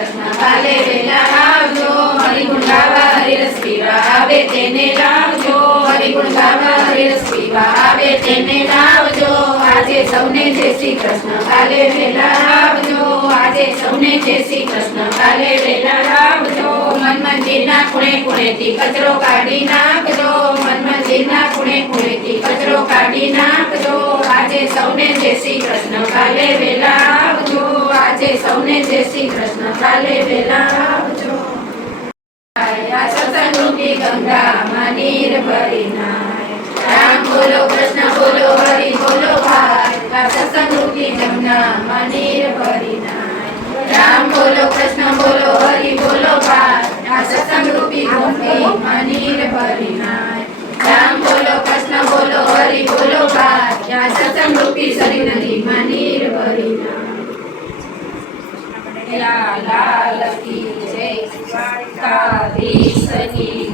કાલે વેલા આવજો, હરિગુણ ગાવા હરિરસ પીવા આવે તેને લાવજો, હરિગુણ ગાવા હરિરસ પીવા આવે તેને લાવજો. આજે સૌને જય શ્રી કૃષ્ણ, કાલે વેલા આવજો, આજે સૌને જય શ્રી કૃષ્ણ, કાલે વેલા આવજો. મન મંદિરના ખૂણે ખૂણેથી કચરો કાઢી નાખજો, મન મંદિરના ખૂણે ખૂણેથી કચરો કાઢી નાખજો. આજે સૌને જય શ્રી કૃષ્ણ, કાલે વેલા આવજો, આજે સૌને જય શ્રી કૃષ્ણ, કાલે વેલા આવજો. આ સત્સંગરૂપી ગંગામાં નીર ભરી નાય, રામ બોલો કૃષ્ણ બોલો હરિ બોલો ભાઈ. આ સત્સંગરૂપી ગંગામાં નીર ભરી નાય, રામ બોલો કૃષ્ણ બોલો હરિ બોલો ભાઈ. આ સત્સંગરૂપી ગંગામાં નીર ભરી નાય, રામ બોલો કૃષ્ણ બોલો હરિ બોલો ભાઈ. આ સત્સંગરૂપી સરી નદીમાં નીર ભરી નાય. લાલ કી જય, દ્વારકાધીશ કી